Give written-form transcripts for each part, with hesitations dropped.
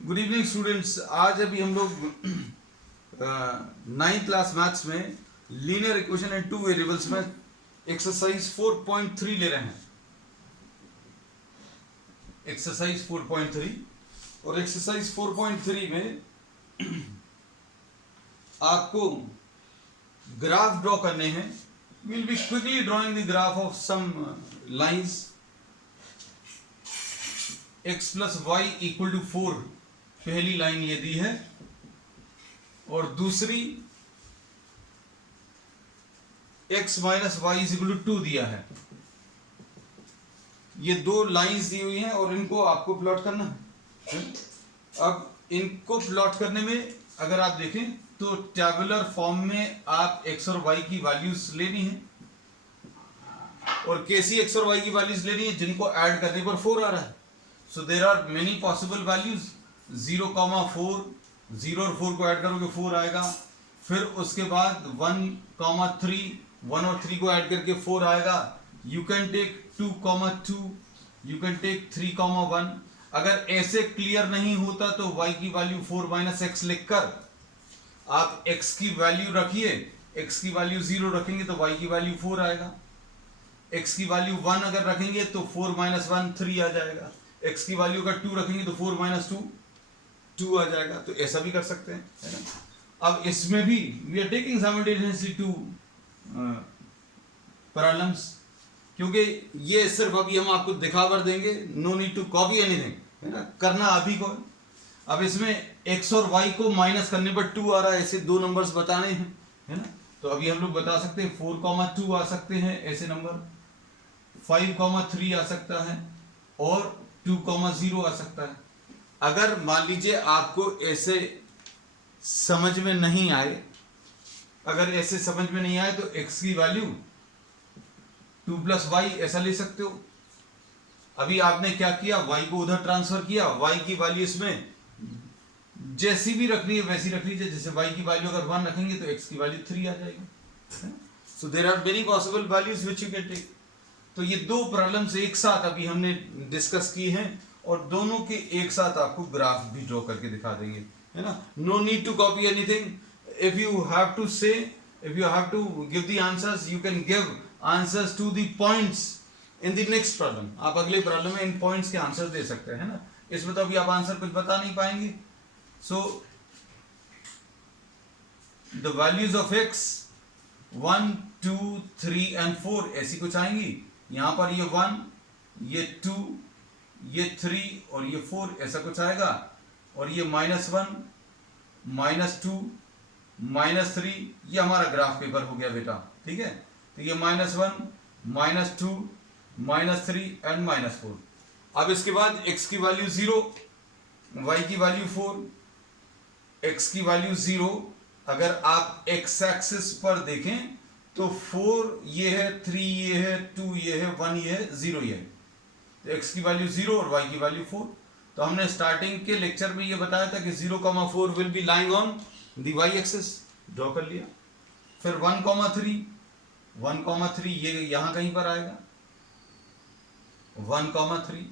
Good evening students. आज अभी हम लोग 9th क्लास मैथ्स में linear equation and two variables में एक्सरसाइज 4.3 ले रहे हैं। एक्सरसाइज 4.3 और एक्सरसाइज 4.3 में आपको ग्राफ ड्रॉ करने हैं। Will be quickly drawing the graph of some lines. x plus y equal to 4 पहली लाइन ये दी है और दूसरी x minus y is equal to 2 दिया है। ये दो लाइंस दी हुई हैं और इनको आपको प्लॉट करना है। अब इनको प्लॉट करने में अगर आप देखें तो टेबुलर फॉर्म में आप x और y की वैल्यूज लेनी है और कैसी x और y की वैल्यूज लेनी है जिनको ऐड करने पर 4 आ रहा है। So there are many possible values. 0,4 0 और 4 को ऐड करोगे 4 आएगा। फिर उसके बाद 1,3 1 और 3 को ऐड करके 4 आएगा। You can take 2,2 you can take 3,1। अगर ऐसे क्लियर नहीं होता तो y की वैल्यू 4 माइनस एक्स लिखकर आप x की वैल्यू रखिए। x की वैल्यू 0 रखेंगे तो y की वैल्यू 4 आएगा। x की वैल्यू 1 अगर रखेंगे तो 4 माइनस 1 3 आ जाएगा। x की वैल्यू का 2 रखेंगे तो 4 माइनस 2 2 आ जाएगा। तो ऐसा भी कर सकते हैं, है ना। अब इसमें भी we are taking simultaneously two problems, क्योंकि ये सिर्फ अभी हम आपको दिखावर देंगे। No need to copy anything, है ना। करना अभी को। अब इसमें x और y को माइनस करने पर 2 आ रहा है। ऐसे दो नंबर्स बताने हैं, है ना। तो अभी हम लोग बता सकते हैं 4,2 आ सकते हैं ऐसे नंबर, 5,3 आ सकता है और 2,0 आ सकता है। अगर मान लीजिए आपको ऐसे समझ में नहीं आए, अगर ऐसे समझ में नहीं आए तो x की वैल्यू 2 प्लस वाई ऐसा ले सकते हो। अभी आपने क्या किया, y को उधर ट्रांसफर किया। y की वैल्यू इसमें जैसी भी रखनी है वैसी रख लीजिए। जैसे y की वैल्यू अगर 1 रखेंगे तो x की वैल्यू 3 आ जाएगी। So there are many possible values which you can take. तो ये दो प्रॉब्लम्स एक साथ अभी हमने डिस्कस की हैं और दोनों के एक साथ आपको ग्राफ भी ड्रॉ करके दिखा देंगे, है ना। No need to copy anything. If you have to say, if you have to give the answers, you can give answers to the points in the next problem. आप अगले प्रॉब्लम में इन points के answer दे सकते हैं, ना। इसमें तो अभी आप आंसर कुछ बता नहीं पाएंगे। So the values of x 1 2 3 and 4 ऐसी कुछ आएंगी। यहां पर ये 1 ये 2 ये 3 और ये 4 ऐसा कुछ आएगा। और ये -1 -2 -3 ये हमारा ग्राफ पेपर हो गया बेटा, ठीक है। तो ये -1 -2 -3 एंड -4। अब इसके बाद x की वैल्यू 0, y की वैल्यू 4, x की वैल्यू 0। अगर आप x एक्सिस पर देखें तो 4 ये है, 3 ये है, 2 ये है, 1 ये है, 0 ये है। तो x की वैल्यू 0 और y की वैल्यू 4। तो हमने स्टार्टिंग के लेक्चर में ये बताया था कि 0,4 will be lying on the y axis. Draw कर लिया। फिर 1,3 ये यहां कहीं पर आएगा, 1,3।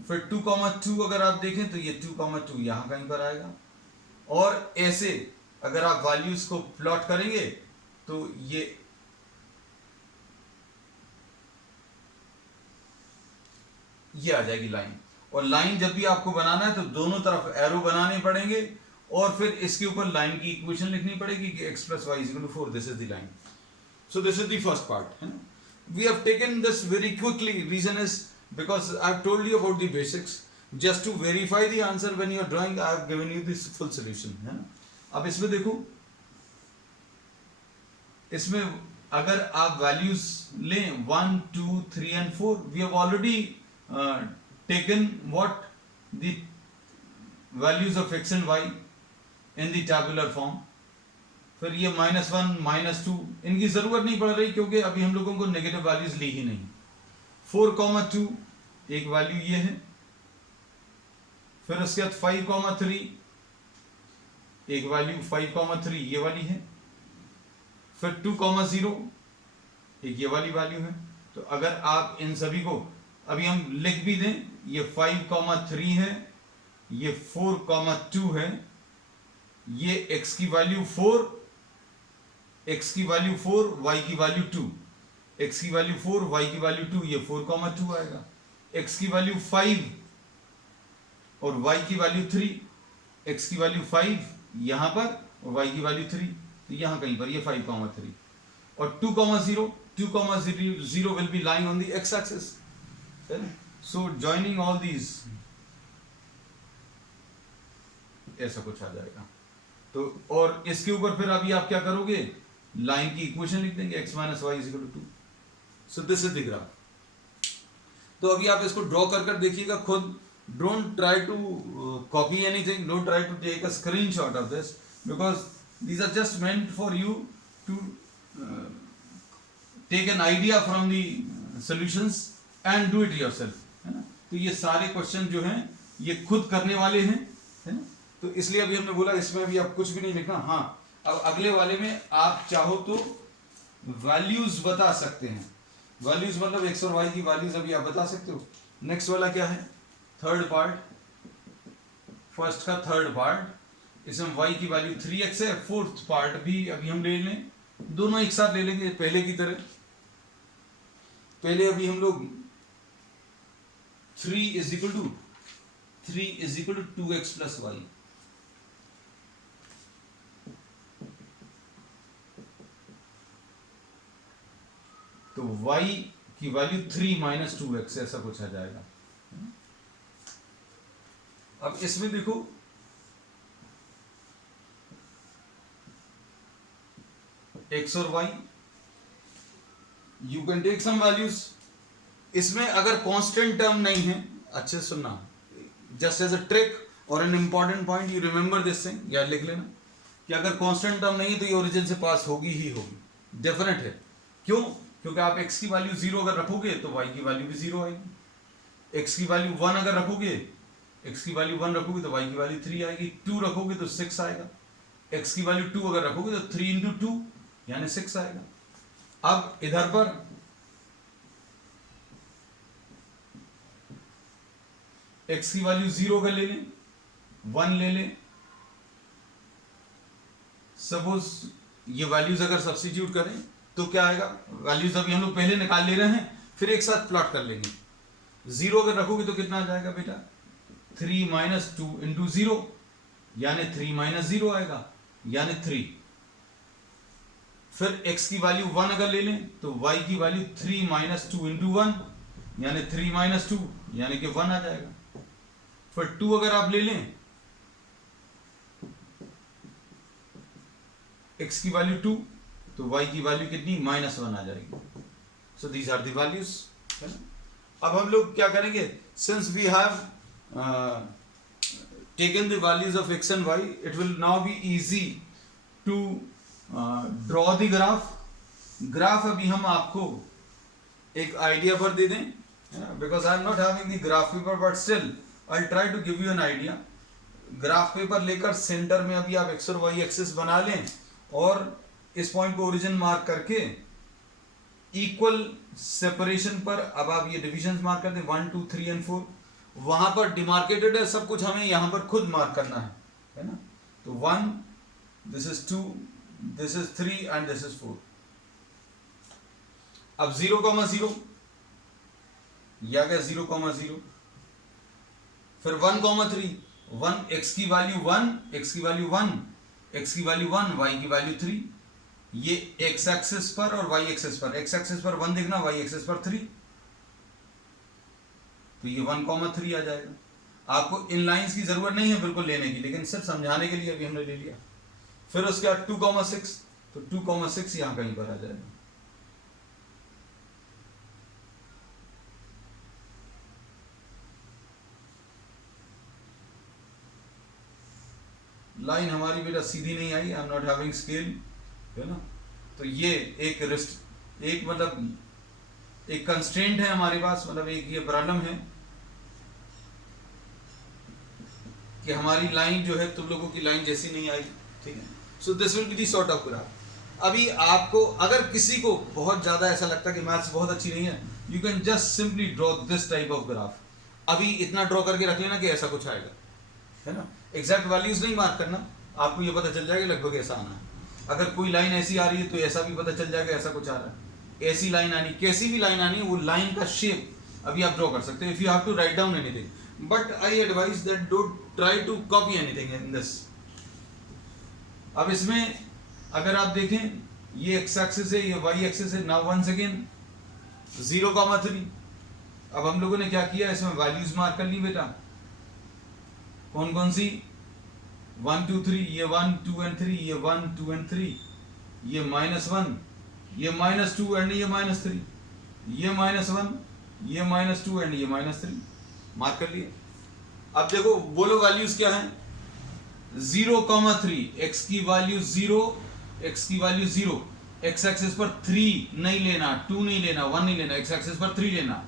फिर 2,2 अगर आप देखें तो ये 2,2 यहां कहीं पर आएगा। और ऐसे अगर आप वैल्यूज को प्लॉट करेंगे तो ये आ जाएगी लाइन। और लाइन जब भी आपको बनाना है तो दोनों तरफ एरो बनाने पड़ेंगे और फिर इसके ऊपर लाइन की इक्वेशन लिखनी पड़ेगी कि x plus y is equal to 4। This is the line. So this is the first part, है ना। We have taken this very quickly. Reason is because I have told you about the basics. Just to verify the answer when you are drawing, I have given you this full solution, है ना। अब इसमें देखो, इसमें अगर आप values लें 1 2 3 and 4, we have already taken what the values of x and y in the tabular form. फिर ये -1 -2 इनकी जरूरत नहीं पड़ रही क्योंकि अभी हम लोगों को नेगेटिव वैल्यूज ली ही नहीं। 4,2 एक वैल्यू ये है। फिर उसके बाद 5,3 एक वैल्यू 5,3 ये वाली है। फिर 2,0 एक ये वाली वैल्यू है। तो अगर आप इन सभी को अभी हम लिख भी दें, ये 5,3 है ये 4,2 है, ये x की वैल्यू 4, x की वैल्यू 4, y की वैल्यू 2, x की वैल्यू 4, y की वैल्यू 2, ये 4,2 आएगा। x की वैल्यू 5 और y की वैल्यू 3, x की वैल्यू 5 यहां पर और y की वैल्यू 3, तो यहां कहीं पर ये 5,3 और 2,0 will be lying on the x axis. So joining all these ऐसा कुछ आ जाएगा। तो और इसके ऊपर फिर अभी आप क्या करोगे, लाइन की इक्वेशन लिख देंगे x minus y is 2। So this is the graph. तो अभी आप इसको ड्रॉ कर देखिएगा खुद। Don't try to copy anything, don't try to take a screenshot of this, because these are just meant for you to take an idea from the solutions and do it yourself, है ना। तो ये सारे question जो हैं ये खुद करने वाले हैं, है ना। तो इसलिए अभी हमने बोला इसमें अभी आप कुछ भी नहीं लिखना। हाँ, अब अगले वाले में आप चाहो तो वैल्यूज बता सकते हैं। वैल्यूज मतलब एक्स और वाई की वैल्यूज अभी आप बता सकते हो। नेक्स्ट वाला क्या है, थर्ड पार्ट, फर्स्ट का थर्ड पार्ट, इसमें वाई की वैल्यू 3x है। फोर्थ पार्ट भी अभी हम ले लें, दोनों एक साथ ले लेंगे पहले की तरह। पहले अभी हम लोग 3 is equal to 2x plus y, तो y की वैल्यू 3 माइनस 2x ऐसा कुछ आ जाएगा। अब इसमें देखो x और y, you can take some values. इसमें अगर कांस्टेंट टर्म नहीं है, अच्छे से सुनना, जस्ट एज अ ट्रिक और an important point, you remember this thing, याद लिख लेना कि अगर कांस्टेंट टर्म नहीं है तो ये ओरिजिन से पास होगी ही होगी, डेफिनेट है। क्यों? क्योंकि आप x की वैल्यू 0 अगर रखोगे तो y की वैल्यू भी 0 आएगी। x की वैल्यू 1 अगर रखोगे, x की वैल्यू 1 रखोगे तो y की वैल्यू 3 आएगी। 2 रखोगे तो 6 आएगा। x की वैल्यू 2 अगर रखोगे तो 3 इंटू 2 यानी 6 आएगा। अब इधर पर x की वैल्यू 0 अगर ले लें, 1 ले लें, सपोज ये वैल्यूज अगर सब्स्टिट्यूट करें तो क्या आएगा, वैल्यूज अभी हम लोग पहले निकाल ले रहे हैं, फिर एक साथ प्लॉट कर लेंगे। 0 अगर रखोगे तो कितना आ जाएगा बेटा, 3 माइनस 2 इंटू 0 यानी 3 माइनस 0 आएगा यानी 3। फिर x की वैल्यू 1 अगर ले लें तो y की वैल्यू 3 माइनस 2 इंटू 1 यानी 3 माइनस 2 यानी कि 1 आ जाएगा। फिर 2 अगर आप ले लें, x की वैल्यू 2 तो y की वैल्यू कितनी, माइनस 1 आ जाएगी। So these are the values. अब हम लोग क्या करेंगे, since we have taken the values of x and y, it will now be easy to draw the graph. Graph अभी हम आपको एक आइडिया पर दे दें, because I am not having the graph paper, but still I try to give you an idea. Graph paper लेकर centre में अभी आप x और y एक्सिस बना लें और इस पॉइंट को ओरिजिन मार्क करके इक्वल सेपरेशन पर अब आप ये डिविजन मार्क कर दें 1 2 3 एंड 4। वहां पर डिमार्केटेड है सब कुछ, हमें यहां पर खुद मार्क करना है ना। तो 1, this is 2, this is 3 and this is 4। अब 0,0 या गया 0,0, फिर 1,3, 1 x की वैल्यू 1, x की वैल्यू 1, x की वैल्यू 1, y की वैल्यू 3। ये x एक्सिस पर और y एक्सिस पर, x एक्सिस पर 1 देखना, y एक्सिस पर 3, तो ये 1,3 आ जाएगा। आपको इन लाइंस की जरूरत नहीं है बिल्कुल लेने की, लेकिन सिर्फ समझाने के लिए अभी हमने ले लिया। फिर उसके बाद 2,6, तो 2,6 यहां कहीं पर आ जाएगा। लाइन हमारी बेटा सीधी नहीं आई, I am not having scale, है ना। तो ये एक मतलब एक कंस्ट्रेंट है हमारे पास, मतलब एक ये प्रॉब्लम है कि हमारी लाइन जो है तुम लोगों की लाइन जैसी नहीं आई, ठीक है। So this will be the sort of graph. अभी आपको अगर किसी को बहुत ज्यादा ऐसा लगता है कि मैथ्स बहुत अच्छी नहीं है, you can just simply draw this type of graph. अभी इतना ड्रॉ करके रख लेना कि ऐसा कुछ आएगा, है ना। एग्जैक्ट वैल्यूज नहीं मार्क करना, आपको ये पता चल जाएगा लगभग ऐसा आना है। अगर कोई लाइन ऐसी आ रही है तो ऐसा भी पता चल जाएगा ऐसा कुछ आ रहा है। ऐसी लाइन आनी, कैसी भी लाइन आनी, वो लाइन का शेप अभी आप ड्रॉ कर सकते हैं। If you have to write down anything, but I advise that don't try to copy anything in this. अब इसमें अगर आप देखें, ये एक्स एक्सिस है, ये वाई एक्सिस है। Now once again 0,3। अब हम लोगों ने क्या किया, इसमें वैल्यूज मार्क कर ली बेटा। कौन कौन सी? 1 2 3, ये 1 2 एंड 3, ये 1 2 एंड 3, ये -1, ये -2 एंड ये -3, ये -1, ये -2 एंड ये -3 मार्क कर लिए। अब देखो बोलो वैल्यूज क्या है। 0,3, एक्स की वैल्यू 0, एक्स की वैल्यू 0। एक्स एक्सिस पर 3 नहीं लेना, 2 नहीं लेना, 1 नहीं लेना, एक्स एक्सिस पर 3 लेना,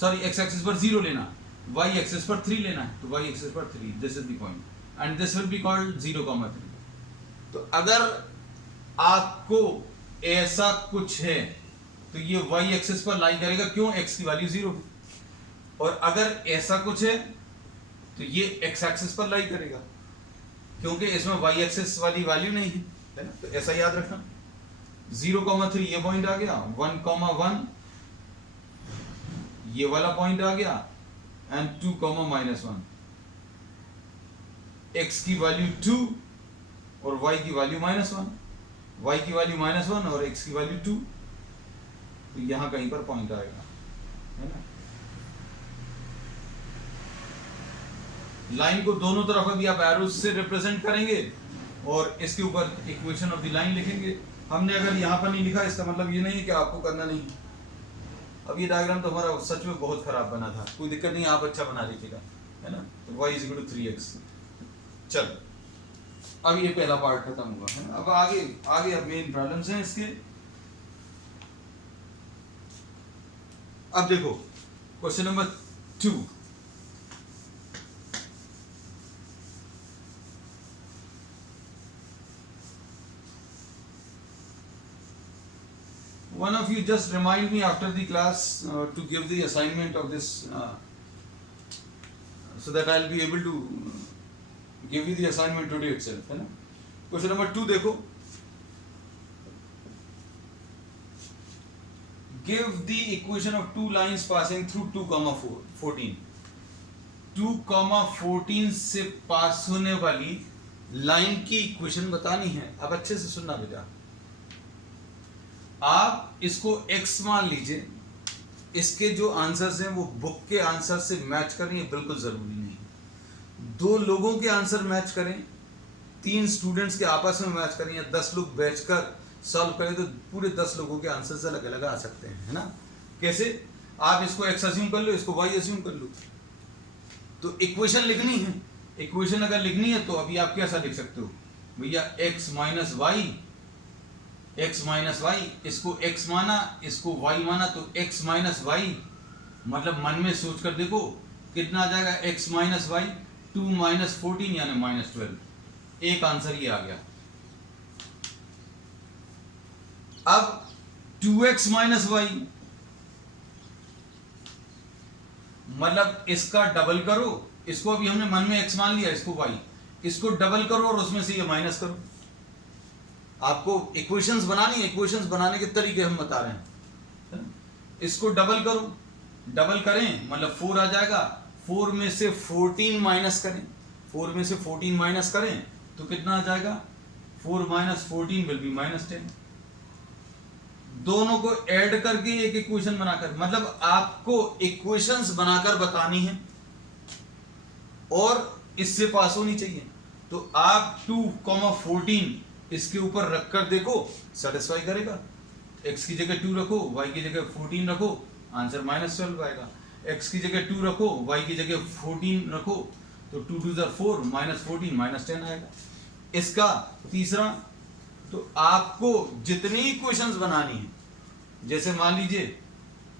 सॉरी एक्स एक्सिस पर 0 लेना, वाई एक्सिस पर 3 लेना है, तो वाई एक्सिस पर 3, this is the point and this will be called 0,3। तो अगर आपको ऐसा कुछ है तो ये वाई एक्सिस पर लाई करेगा, क्यों? एक्स की वैल्यू 0। और अगर ऐसा कुछ है तो ये एक्स एक्सिस पर लाई करेगा, क्योंकि इसमें वाई एक्सिस वाली वैल्यू नहीं है ना। तो ऐसा याद रखना। 0,3 ये पॉइंट आ गया, 1,1 ये वाला पॉइंट आ गया, एंड 2, -1। एक्स की वैल्यू 2 और वाई की वैल्यू -1, वाई की वैल्यू -1 और एक्स की वैल्यू 2, तो यहां कहीं पर पॉइंट आएगा, है ना। लाइन को दोनों तरफ अभी आप एरोज से रिप्रेजेंट करेंगे और इसके ऊपर इक्वेशन ऑफ द लाइन लिखेंगे। हमने अगर यहाँ पर नहीं लिखा, इसका मतलब ये नहीं है कि आपको करना नहीं। अब ये डायग्राम तो हमारा सच में बहुत खराब बना था, कोई दिक्कत नहीं, आप अच्छा बना लीजिएगा, है ना। तो y = 3x। चल अब ये पहला पार्ट खत्म हुआ, है ना। अब आगे अब मेन प्रॉब्लम्स हैं इसके। अब देखो question number 2। One of you just remind me after the class to give the assignment of this, so that I'll be able to give you the assignment today itself, है ना। Question number 2 देखो। Give the equation of two lines passing through 2,14. 2,14 से पास होने वाली line की equation बतानी है। अब अच्छे से सुनना बेटा, आप इसको x मान लीजिए, इसके जो आंसर्स हैं वो बुक के आंसर से मैच करें, ये बिल्कुल जरूरी नहीं। 2 लोगों के आंसर मैच करें, 3 स्टूडेंट्स के आपस में मैच करें, या 10 लोग बैठकर सॉल्व करें, तो पूरे 10 लोगों के आंसर्स अलग अलग आ सकते हैं, है ना। कैसे? आप इसको x अज्यूम कर लो, इसको y अज्यूम कर लो। तो इक्वेशन लिखनी है। इक्वेशन अगर लिखनी है तो अभी आप कैसा लिख सकते हो भैया, x माइनस वाई, इसको x माना, इसको y माना, तो x माइनस वाई मतलब मन में सोच कर देखो कितना आ जाएगा। x माइनस वाई 2 - 14 यानी -12। एक आंसर ये आ गया। अब 2x माइनस वाई मतलब इसका डबल करो, इसको अभी हमने मन में x मान लिया, इसको y, इसको डबल करो और उसमें से ये माइनस करो। आपको इक्वेशंस बनानी है, इक्वेशंस बनाने के तरीके हम बता रहे हैं। इसको डबल करो, डबल करें मतलब 4 आ जाएगा। 4 में से 14 माइनस करें, 4 में से 14 माइनस करें तो कितना आ जाएगा? 4 - 14 विल बी -10। दोनों को ऐड करके एक इक्वेशन बनाकर, मतलब आपको इक्वेशंस बनाकर बतानी है और इससे पास होनी चाहिए। तो आप 2,14 इसके ऊपर रखकर देखो, सेटिस्फाई करेगा। x की जगह 2 रखो, y की जगह 14 रखो, आंसर -12 आएगा। x की जगह 2 रखो, y की जगह 14 रखो, तो 2 2 = 4, -14 -10 आएगा। इसका तीसरा, तो आपको जितनी इक्वेशंस बनानी है, जैसे मान लीजिए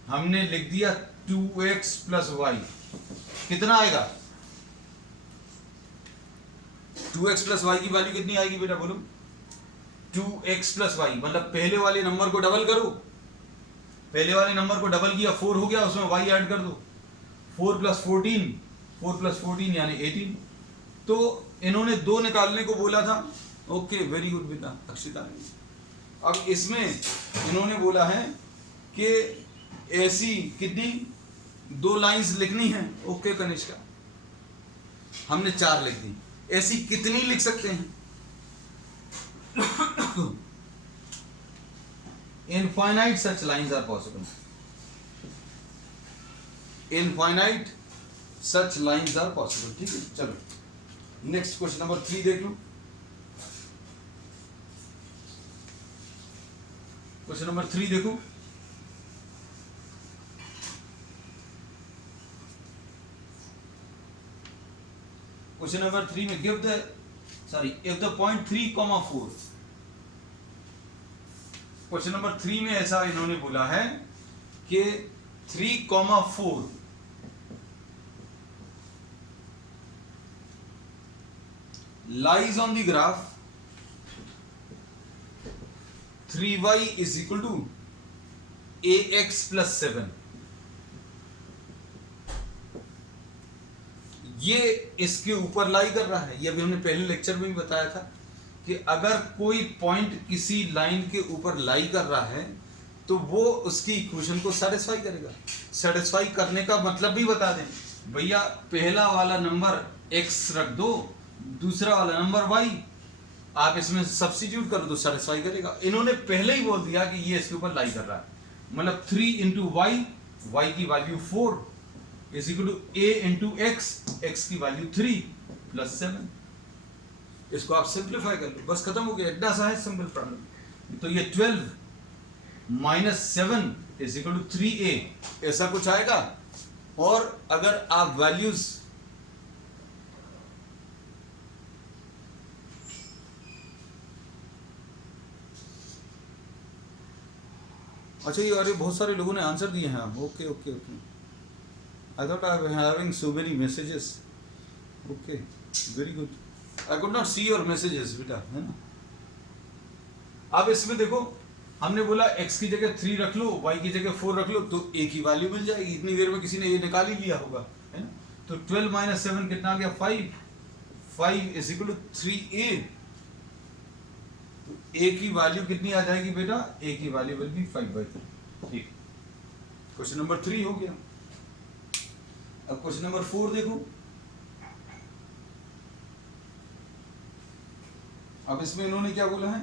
हमने लिख दिया 2x + y, कितना आएगा? 2x + y की वैल्यू कितनी आएगी बेटा, बोलो? 2x + y मतलब पहले वाले नंबर को डबल करो, पहले वाले नंबर को डबल किया 4 हो गया, उसमें y ऐड कर दो। 4 + 14 यानी 18। तो इन्होंने 2 निकालने को बोला था। ओके, वेरी गुड बेटा अक्षिता। अब इसमें इन्होंने बोला है कि ऐसी कितनी 2 लाइंस लिखनी है। ओके कनिष्का, हमने 4 लिख दी। ऐसी कितनी लिख सकते हैं? Infinite such lines are possible. Infinite such lines are possible. ठीक है, चलो नेक्स्ट क्वेश्चन नंबर 3 देख लो। क्वेश्चन नंबर 3 देखो। क्वेश्चन नंबर 3 में give the if the point 3,4। Question number 3 में ऐसा इन्होंने बोला है कि 3,4 lies on the graph 3y is equal to ax plus 7। ये इसके ऊपर लाई कर रहा है। ये अभी हमने पहले लेक्चर में भी बताया था कि अगर कोई पॉइंट किसी लाइन के ऊपर लाई कर रहा है तो वो उसकी इक्वेशन को सेटिस्फाई करेगा। सेटिस्फाई करने का मतलब भी बता दें भैया, पहला वाला नंबर x रख दो, दूसरा वाला नंबर y, आप इसमें सब्स्टिट्यूट कर दो, सेटिस्फाई करेगा। इन्होंने पहले ही बोल दिया कि ये इसके ऊपर लाई कर रहा है, मतलब 3 इंटू वाई, वाई की value 4 is equal to a into x, x की वैल्यू 3 प्लस 7। इसको आप सिंप्लीफाई कर लो, बस खत्म हो गया। इतना सा है सिंपल प्रॉब्लम। तो ये 12 minus 7 is equal to 3a, ऐसा कुछ आएगा। और अगर आप वैल्यूज अच्छा, ये अरे बहुत सारे लोगों ने आंसर दिए हैं। Okay okay okay, I thought I am having so many messages. Okay, very good. I could not see your messages बेटा, है ना। अब इसमें देखो, हमने बोला x की जगह 3 रख लो, y की जगह 4 रख लो, तो a की वैल्यू मिल जाएगी। इतनी देर में किसी ने ये निकाल ही लिया होगा, है ना। तो 12 माइनस 7 कितना आ गया? 5। 5 इज इक्वल टू 3a। तो a की वैल्यू कितनी आ जाएगी बेटा? a की वैल्यू विल बी 5/3। ठीक, क्वेश्चन नंबर 3 हो गया। अब क्वेश्चन नंबर 4 देखो। अब इसमें इन्होंने क्या बोला है,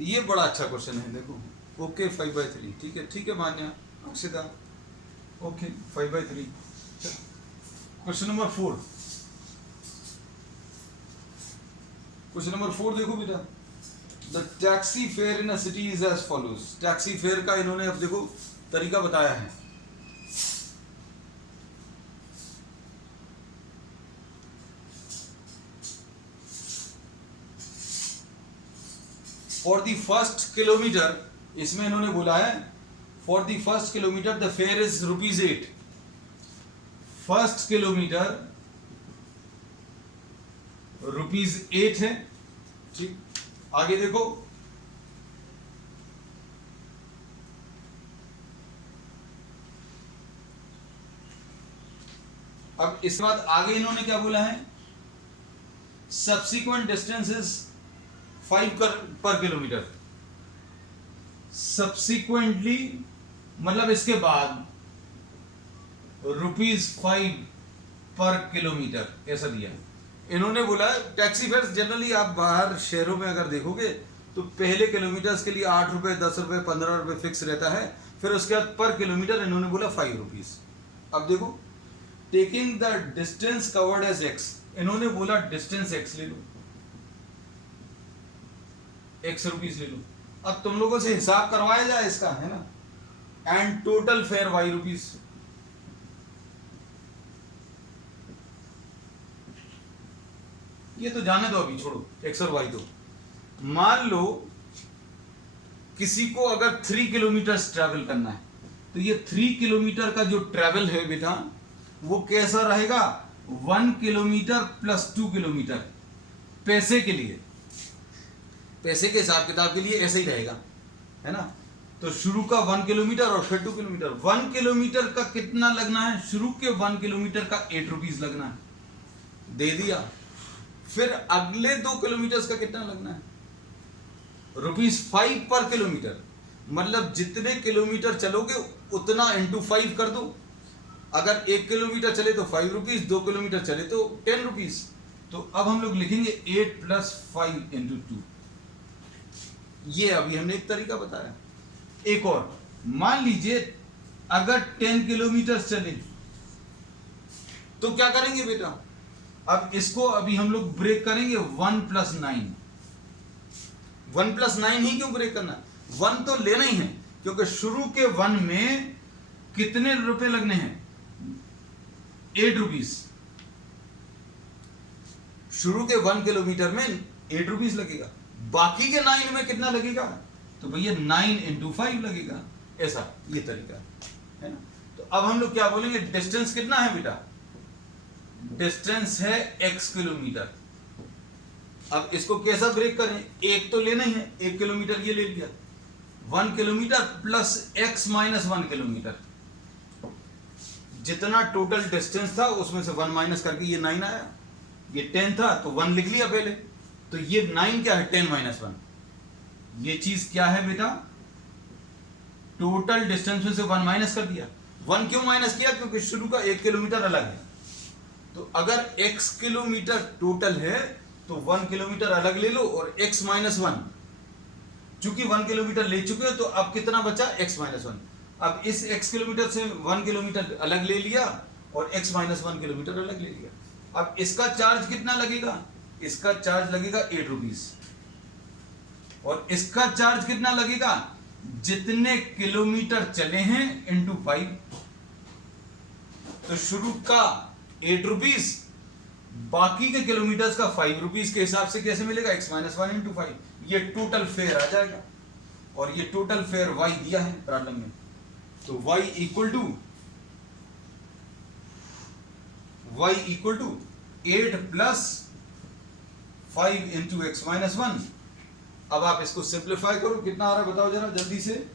ये बड़ा अच्छा क्वेश्चन है देखो। ओके 5/3, ठीक है ठीक है Manya Akshita. Okay 5/3। Question number 4, question number 4 देखो बेटा। The taxi fare in a city is as follows. Taxi fare का इन्होंने अब देखो तरीका बताया है। फॉर द फर्स्ट किलोमीटर, इसमें इन्होंने बोला है for the first kilometre the fair is ₹8। First kilometre ₹8 है। ठीक, आगे देखो। अब इसके बाद आगे इन्होंने क्या बोला है, सब्सिक्वेंट डिस्टेंस इज 5 पर किलोमीटर। सब्सिक्वेंटली मतलब इसके बाद ₹5 पर किलोमीटर, ऐसा दिया। इन्होंने बोला टैक्सी फेयर जनरली आप बाहर शहरों में अगर देखोगे तो पहले किलोमीटर्स के लिए ₹8, ₹10, ₹15 फिक्स रहता है। फिर उसके बाद पर किलोमीटर इन्होंने बोला ₹5। अब देखो, taking the distance covered as x, इन्होंने बोला डिस्टेंस x ले लो, ₹X ले लो। अब तुम लोगों से हिसाब करवाया जाए इसका, है ना। And total fair ₹Y। ये तो जाने दो अभी, छोड़ो x और y। तो मान लो किसी को अगर 3 किलोमीटर ट्रैवल करना है, तो ये 3 किलोमीटर का जो ट्रैवल है बेटा वो कैसा रहेगा? 1 किलोमीटर प्लस 2 किलोमीटर। पैसे के लिए, पैसे के हिसाब किताब के लिए ऐसे ही रहेगा, है ना। तो शुरू का 1 किलोमीटर और फिर 2 किलोमीटर। 1 किलोमीटर का कितना लगना है? शुरू के 1 किलोमीटर का 8 रुपीज लगना है, दे दिया। फिर अगले 2 किलोमीटर का कितना लगना है? ₹5 पर किलोमीटर। मतलब जितने किलोमीटर चलोगे उतना इंटू 5 कर दो। अगर 1 किलोमीटर चले तो 5 रुपीज, 2 किलोमीटर चले तो 10 रुपीज। तो अब हम लोग लिखेंगे 8 + 5 × 2। ये अभी हमने एक तरीका बताया। एक और, मान लीजिए अगर 10 किलोमीटर चले तो क्या करेंगे बेटा? अब इसको अभी हम लोग ब्रेक करेंगे 1 + 9। 1 + 9 ही क्यों ब्रेक करना? 1 तो लेना ही है, क्योंकि शुरू के 1 में कितने रुपए लगने हैं? 8 रुपीज। शुरू के 1 किलोमीटर में 8 रुपीज लगेगा, बाकी के 9 में कितना लगेगा? तो भैया 9 × 5 लगेगा। ऐसा ये तरीका है ना। तो अब हम लोग क्या बोलेंगे? डिस्टेंस कितना है बेटा? डिस्टेंस है x किलोमीटर। अब इसको कैसा ब्रेक करें? एक तो लेना ही है, 1 किलोमीटर ये ले लिया, 1 किलोमीटर प्लस x - 1 किलोमीटर। जितना टोटल डिस्टेंस था उसमें से 1 माइनस करके ये 9 आया। ये 10 था तो 1 लिख लिया पहले, तो ये 9 क्या है? 10 - 1। ये चीज क्या है बेटा? टोटल डिस्टेंस में से 1 माइनस कर दिया। 1 क्यों माइनस किया? क्योंकि शुरू का 1 किलोमीटर अलग है। तो अगर x किलोमीटर टोटल है तो 1 किलोमीटर अलग ले लो और x - 1। चूंकि 1 किलोमीटर ले चुके हो तो अब कितना बचा? x - 1। अब इस x किलोमीटर से 1 किलोमीटर अलग ले लिया और x - 1 किलोमीटर अलग ले लिया। अब इसका चार्ज कितना लगेगा? इसका चार्ज लगेगा 8 रुपीज। और इसका चार्ज कितना लगेगा? जितने किलोमीटर चले हैं इंटू 5। तो शुरू का 8 रुपीज, बाकी के किलोमीटर्स का 5 रुपीज के हिसाब से कैसे मिलेगा? x - 1 × 5। ये टोटल फेयर आ जाएगा, और ये टोटल फेयर y दिया है प्रॉब्लम में। तो y = 8 + 5 × x - 1। अब आप इसको सिंप्लीफाई करो, कितना आ रहा है बताओ जरा जल्दी से।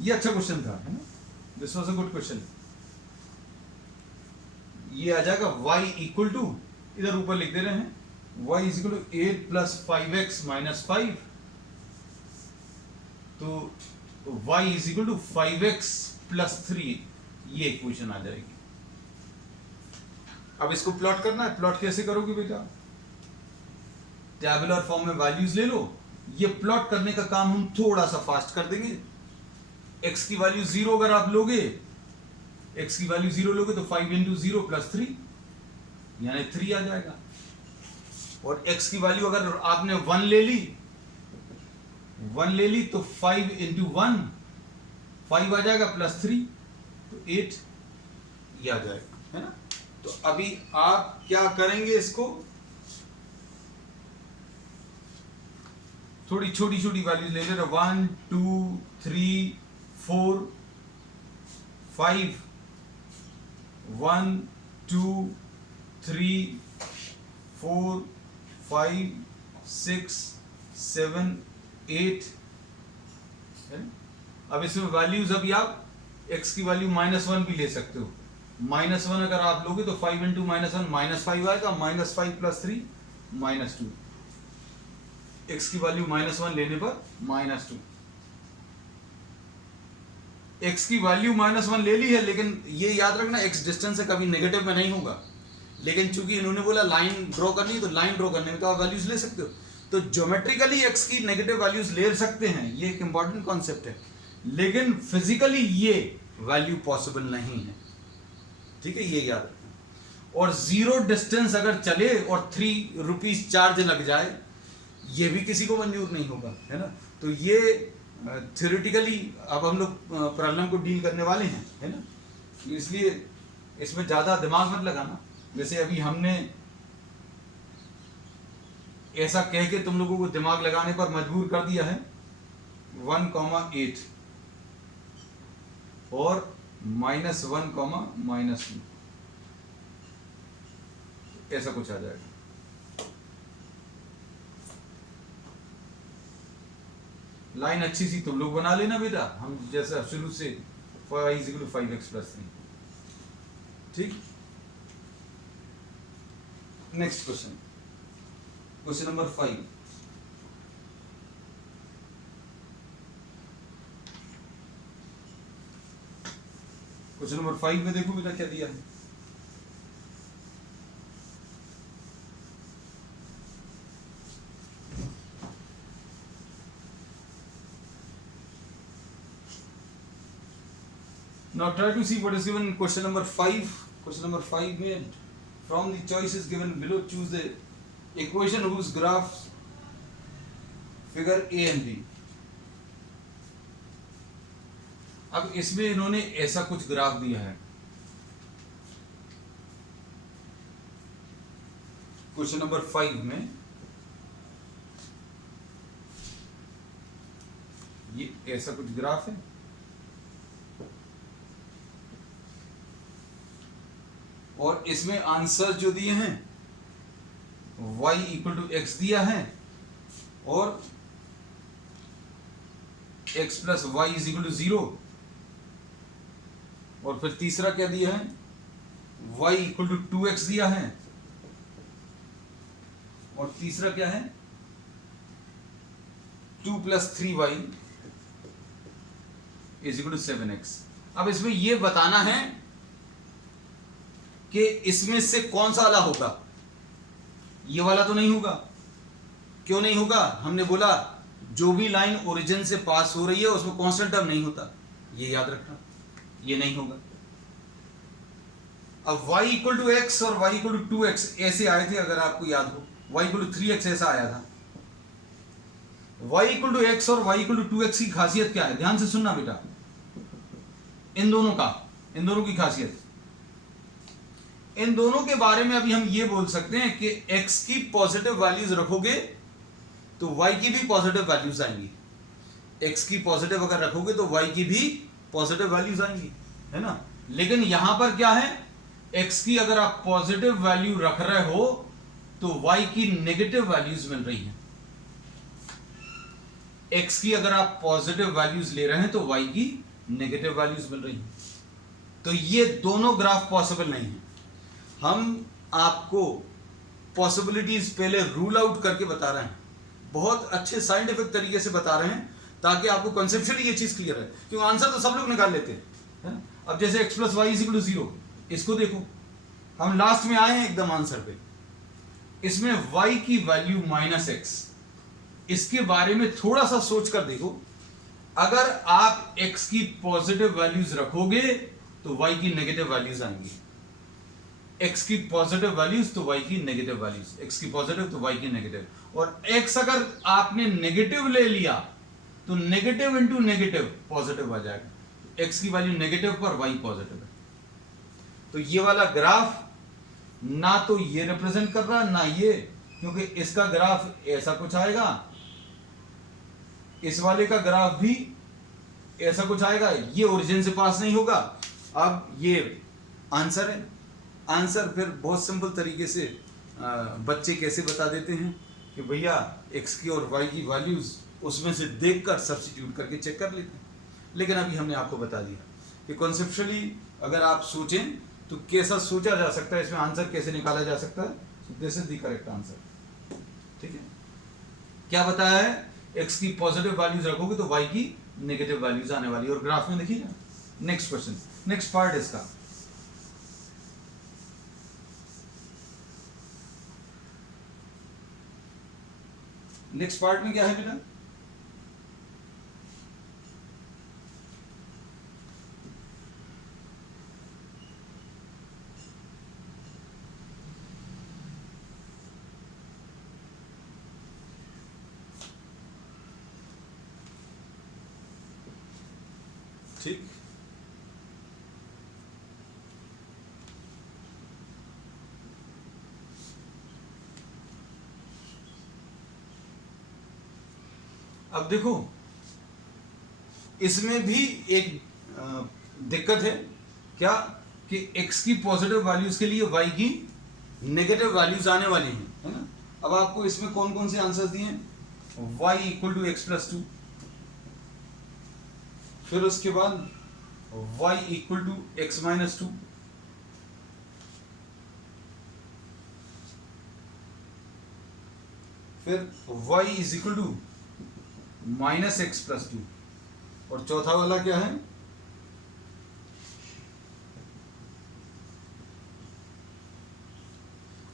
ये अच्छा क्वेश्चन था, है ना? This was a good question. ये आ जाएगा y = इधर ऊपर लिख दे रहे हैं, y = 8 + 5x - 5। तो y = 5x + 3, ये इक्वेशन आ जाएगी। अब इसको प्लॉट करना है। प्लॉट कैसे करोगे बेटा? टैबुलर फॉर्म में वैल्यूज ले लो। ये प्लॉट करने का काम हम थोड़ा सा फास्ट कर देंगे। x की वैल्यू 0 अगर आप लोगे, x की वैल्यू 0 लोगे तो 5 × 0 + 3 यानी 3 आ जाएगा। और x की वैल्यू अगर आपने 1 ले ली तो 5 × 1 5 आ जाएगा +3 तो 8 ये आ जाएगा, है ना? तो अभी आप क्या करेंगे? इसको थोड़ी छोटी छोटी वैल्यूज ले ले रहे। 1 2 3 4 5 1 2 3 4 5 6 7 8। अब इसमें वैल्यूज अभी आप x की वैल्यू -1 भी ले सकते हो। -1 अगर आप लोगे तो 5 × -1 -5 आएगा, -5 + 3 -2। x की वैल्यू -1 लेने पर -2। x की वैल्यू -1 ले ली है, लेकिन ये याद रखना x डिस्टेंस से कभी नेगेटिव में नहीं होगा। लेकिन चूंकि इन्होंने बोला लाइन ड्रॉ करनी, तो लाइन ड्रॉ करने में तो आप वैल्यूज ले सकते हो। तो ज्योमेट्रिकली x की नेगेटिव वैल्यूज ले सकते हैं, ये एक इंपॉर्टेंट कॉन्सेप्ट है। लेकिन फिजिकली ये वैल्यू पॉसिबल नहीं है, ठीक है? ये याद रखना। और 0 डिस्टेंस अगर चले और 3 रुपीज चार्ज लग जाए, ये भी किसी को मंजूर नहीं होगा, है ना? तो ये थ्योरेटिकली अब हम लोग प्रॉब्लम को डील करने वाले हैं, है ना? इसलिए इसमें ज्यादा दिमाग मत लगाना। जैसे अभी हमने ऐसा कह के तुम लोगों को दिमाग लगाने पर मजबूर कर दिया है। 1,8 और -1, -2 ऐसा कुछ आ जाएगा। लाइन अच्छी सी तुम लोग बना लेना बेटा, हम जैसा शुरू से y = 5x + 3। ठीक, next question, question number 5। Question number 5 में देखो बेटा क्या दिया है। Now try to see what is given in question number 5. Question number 5 में from the choices given below choose the equation whose graphs figure A and B. अब इसमें इन्होंने ऐसा कुछ ग्राफ दिया है। क्वेश्चन नंबर 5 में ये ऐसा कुछ ग्राफ है, और इसमें आंसर जो दिए हैं y = x दिया है और x + y = 0, और फिर तीसरा क्या दिया है, y = 2x दिया है, और तीसरा क्या है 2 + 3y = 7x। अब इसमें यह बताना है कि इसमें से कौन सा वाला होगा। ये वाला तो नहीं होगा। क्यों नहीं होगा? हमने बोला जो भी लाइन ओरिजिन से पास हो रही है उसमें कांस्टेंट टर्म नहीं होता, ये याद रखना, ये नहीं होगा। अब y = x और y = 2x ऐसे आए थे, अगर आपको याद हो, y = 3x ऐसा आया था। y = x और y = 2x की खासियत क्या है, ध्यान से सुनना बेटा, इन दोनों की खासियत, इन दोनों के बारे में अभी हम ये बोल सकते हैं कि x की पॉजिटिव वैल्यूज रखोगे तो y की भी पॉजिटिव वैल्यूज आएंगी। x की पॉजिटिव अगर रखोगे तो y की भी पॉजिटिव वैल्यूज आएंगी, है ना। लेकिन यहां पर क्या है, x की अगर आप पॉजिटिव वैल्यू रख रहे हो तो y की नेगेटिव वैल्यूज मिल रही हैं। x की अगर आप पॉजिटिव वैल्यूज ले रहे हैं तो y की नेगेटिव वैल्यूज मिल रही हैं। तो ये दोनों ग्राफ पॉसिबल नहीं है। हम आपको पॉसिबिलिटीज पहले रूल आउट करके बता रहे हैं, बहुत अच्छे साइंटिफिक तरीके से बता रहे हैं, ताकि आपको कॉन्सेप्चुअली ये चीज क्लियर है। क्योंकि आंसर तो सब लोग निकाल लेते हैं। अब जैसे x + y = 0, इसको देखो, हम लास्ट में आए हैं एकदम आंसर पे। इसमें y की वैल्यू -x, इसके बारे में थोड़ा सा सोच कर देखो। अगर आप x की पॉजिटिव वैल्यूज रखोगे तो y की नेगेटिव वैल्यूज आएंगी, x की पॉजिटिव वैल्यूज तो y की नेगेटिव वैल्यूज, x की पॉजिटिव तो y की नेगेटिव, और x अगर आपने नेगेटिव ले लिया तो नेगेटिव इंटू नेगेटिव पॉजिटिव आ जाएगा। x की वैल्यू नेगेटिव पर y पॉजिटिव है। तो ये वाला ग्राफ ना तो ये रिप्रेजेंट कर रहा ना ये, क्योंकि इसका ग्राफ ऐसा कुछ आएगा, इस वाले का ग्राफ भी ऐसा कुछ आएगा, ये ओरिजिन से पास नहीं होगा। अब ये आंसर है। आंसर फिर बहुत सिंपल तरीके से बच्चे कैसे बता देते हैं कि भैया x की और y की वैल्यूज उसमें से देखकर सब्स्टिट्यूट करके चेक कर लेते हैं। लेकिन अभी हमने आपको बता दिया कि कॉन्सेप्चुअली अगर आप सोचें तो कैसा सोचा जा सकता है, इसमें आंसर कैसे निकाला जा सकता है। This is the correct answer. ठीक है, क्या बताया है, x की पॉजिटिव वैल्यूज रखोगे तो y की नेगेटिव वैल्यूज आने वाली, और ग्राफ में देखिए। नेक्स्ट क्वेश्चन, नेक्स्ट पार्ट इसका, नेक्स्ट पार्ट में क्या है बेटा, ठीक। अब देखो इसमें भी एक दिक्कत है, क्या कि x की पॉजिटिव वैल्यूज के लिए y की नेगेटिव वैल्यूज आने वाली हैं, है ना। अब आपको इसमें कौन कौन से आंसर्स दिए हैं, y = x + 2, फिर उसके बाद y equal to x minus 2, फिर y is equal to minus x plus 2, और चौथा वाला क्या है,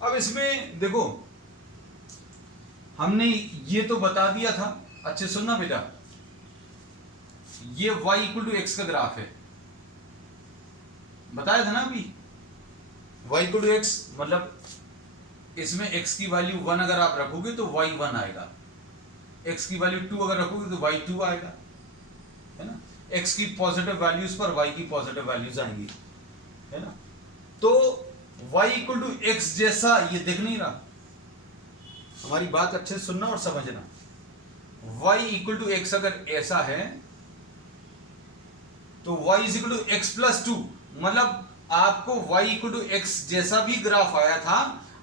अब इसमें देखो हमने ये तो बता दिया था, अच्छे सुनना बेटा, ये y इक्वल टू एक्स का ग्राफ है, बताया था ना अभी, y इक्वल टू एक्स मतलब इसमें x की वैल्यू 1 अगर आप रखोगे तो y 1 आएगा, x की वैल्यू 2 अगर रखोगे तो y 2 आएगा, है ना। x की पॉजिटिव वैल्यूज पर y की पॉजिटिव वैल्यूज आएंगी, है ना। तो y इक्वल टू एक्स जैसा ये दिख नहीं रहा, हमारी बात अच्छे से सुनना और समझना, y इक्वल टू एक्स अगर ऐसा है तो y is equal to x plus 2, मतलब आपको y इक्वल टू एक्स जैसा भी ग्राफ आया था,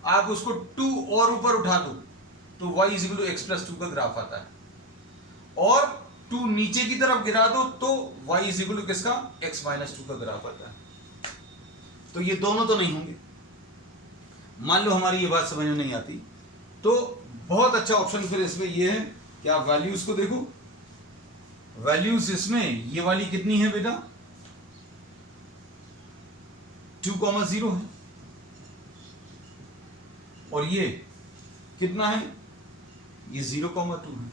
आप उसको 2 और ऊपर उठा दो तो y is equal to x plus 2 का ग्राफ आता है, और 2 नीचे की तरफ गिरा दो तो y इज इक्वल टू किसका, x माइनस 2 का ग्राफ आता है। तो ये दोनों तो नहीं होंगे, मान लो हमारी ये बात समझ में नहीं आती, तो बहुत अच्छा ऑप्शन फिर इसमें ये है कि आप वैल्यूज को देखो, वैल्यूज इसमें ये वाली कितनी है बेटा, 2,0 है, और ये कितना है, ये 0,2 है।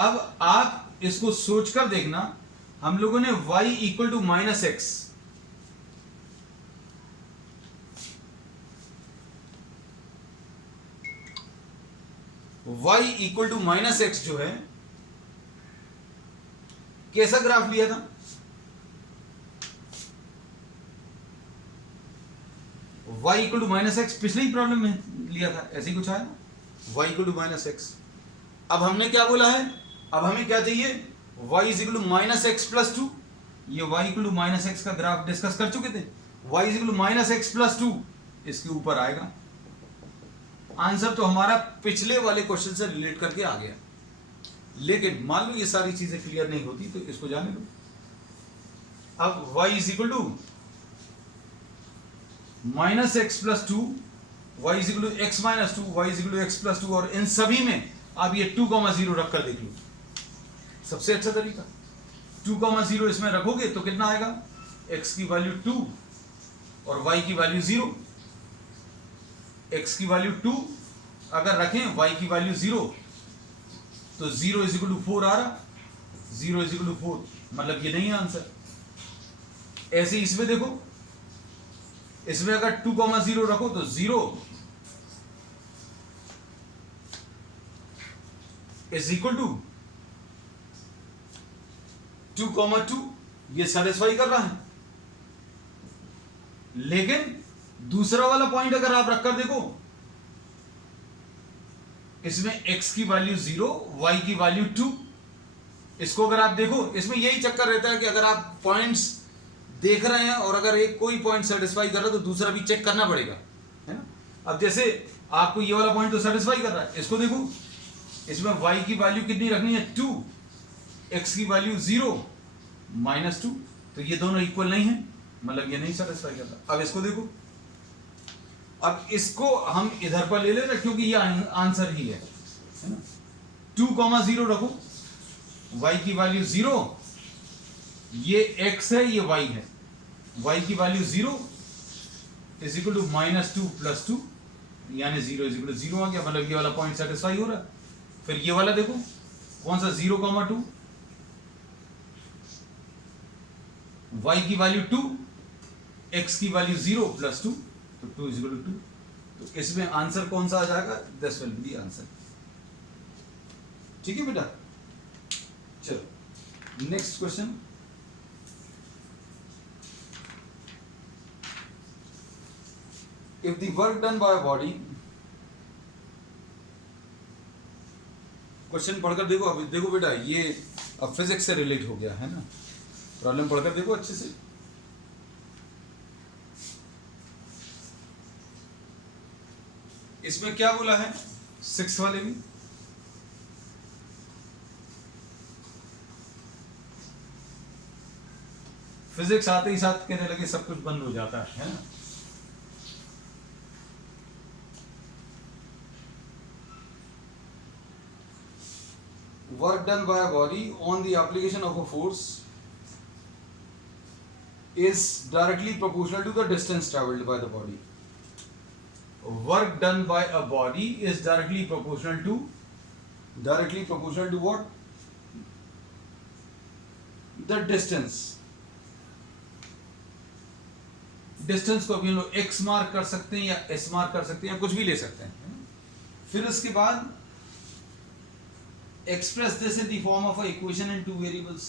अब आप इसको सोचकर देखना, हम लोगों ने y equal to minus x, y equal to minus x जो है कैसा ग्राफ लिया था, y equal to minus x पिछली ही प्रॉब्लम में लिया था, ऐसे ही कुछ आया ना, y equal to minus x. अब हमने क्या बोला है, अब हमें क्या चाहिए, y is equal to minus x plus 2, ये y equal to minus x का ग्राफ डिस्कस कर चुके थे, y is equal to minus x plus 2 इसके ऊपर आएगा। आंसर तो हमारा पिछले वाले क्वेश्चन से रिलेट करके आ गया, लेकिन मान लो ये सारी चीजें क्लियर नहीं होती तो इसको जाने दो। अब y is equal to minus x plus 2, y is equal to x minus 2, y is equal to x plus 2, और इन सभी में आप ये 2,0 रख कर देख लो, सबसे अच्छा तरीका 2,0 इसमें रखोगे तो कितना आएगा, x की वैल्यू 2 और y की वैल्यू 0, x की वैल्यू 2 अगर रखें, y की वैल्यू 0, तो 0 इज इक्वल टू 4 आ रहा, 0 इज इक्वल टू 4, मतलब ये नहीं है आंसर। ऐसे इसमें देखो, इसमें अगर 2,0 रखो तो 0 इज इक्वल टू 2,2, ये सेटिस्फाई कर रहा है। लेकिन दूसरा वाला पॉइंट अगर आप रखकर देखो, इसमें x की वैल्यू 0, y की वैल्यू 2, इसको अगर आप देखो, इसमें यही चक्कर रहता है कि अगर आप पॉइंट्स देख रहे हैं और अगर एक कोई पॉइंट सेटिस्फाई कर रहा है तो दूसरा भी चेक करना पड़ेगा, है ना। अब जैसे आपको ये वाला पॉइंट तो सेटिस्फाई कर रहा है, इसको देखो, इसमें y की वैल्यू कितनी रखनी है, 2, x की वैल्यू 0 माइनस 2, तो ये दोनों इक्वल नहीं है, मतलब ये नहीं सेटिस्फाई करता। अब इसको देखो, अब इसको हम इधर पर ले ले रहे क्योंकि ये आंसर ही है ना। 2,0 रखो, y की वैल्यू 0, ये x है, ये y है, y की value 0 is equal to minus 2 plus 2, यानी 0 इज इक्वल टू 0 आ गया, मतलब ये वाला पॉइंट सेटिस्फाई हो रहा है। फिर ये वाला देखो, कौन सा 0,2, y की वैल्यू 2, x की वैल्यू 0 प्लस 2, तो 2 इज इक्वल टू 2, तो इसमें आंसर कौन सा आ जाएगा, दिस विल बी आंसर। ठीक है बेटा, चलो next question. If the work done by a body, question पढ़कर देखो, अभी देखो बेटा, ये अब फिजिक्स से रिलेट हो गया है ना, प्रॉब्लम पढ़कर देखो अच्छे से। इसमें क्या बोला है 6 वाले में, फिजिक्स आते ही साथ कहने लगे सब कुछ बंद हो जाता है ना। Work done by a body on the application of a force is directly proportional to the distance traveled by the body. Work done by a body is directly proportional to what? The distance. Distance को भी हम लोग x mark कर सकते हैं या s mark कर सकते हैं या कुछ भी ले सकते हैं। फिर उसके बाद express this in the form of a equation in two variables.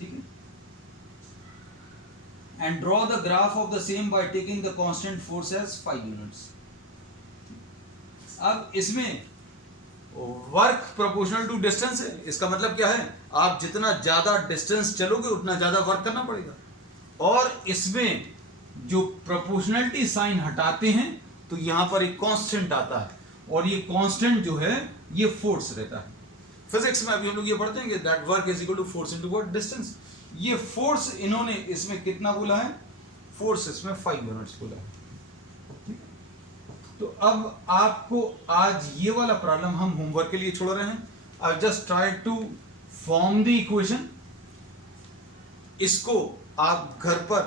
ठीक है। And draw the graph of the same by taking the constant force as 5 units. अब इसमें वर्क प्रोपोर्शनल टू डिस्टेंस है। इसका मतलब क्या है, आप जितना ज्यादा डिस्टेंस चलोगे उतना ज्यादा वर्क करना पड़ेगा। और इसमें जो प्रोपोर्शनलिटी साइन हटाते हैं तो यहां पर एक कांस्टेंट आता है और ये कांस्टेंट जो है ये फोर्स रहता है। फिजिक्स में अभी हम लोग ये पढ़ते हैं कि that work is equal to force into what, distance. ये फोर्स इन्होंने इसमें कितना बोला है, फोर्स इसमें 5 यूनिट्स बोला है। तो अब आपको आज ये वाला प्रॉब्लम हम होमवर्क के लिए छोड़ रहे हैं। I just try to form the equation. इसको आप घर पर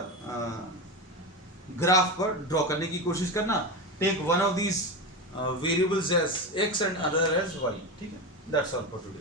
ग्राफ पर ड्रॉ करने की कोशिश करना। Take one of these variables as x and other as y. ठीक है, दैट्स ऑल फॉर टुडे।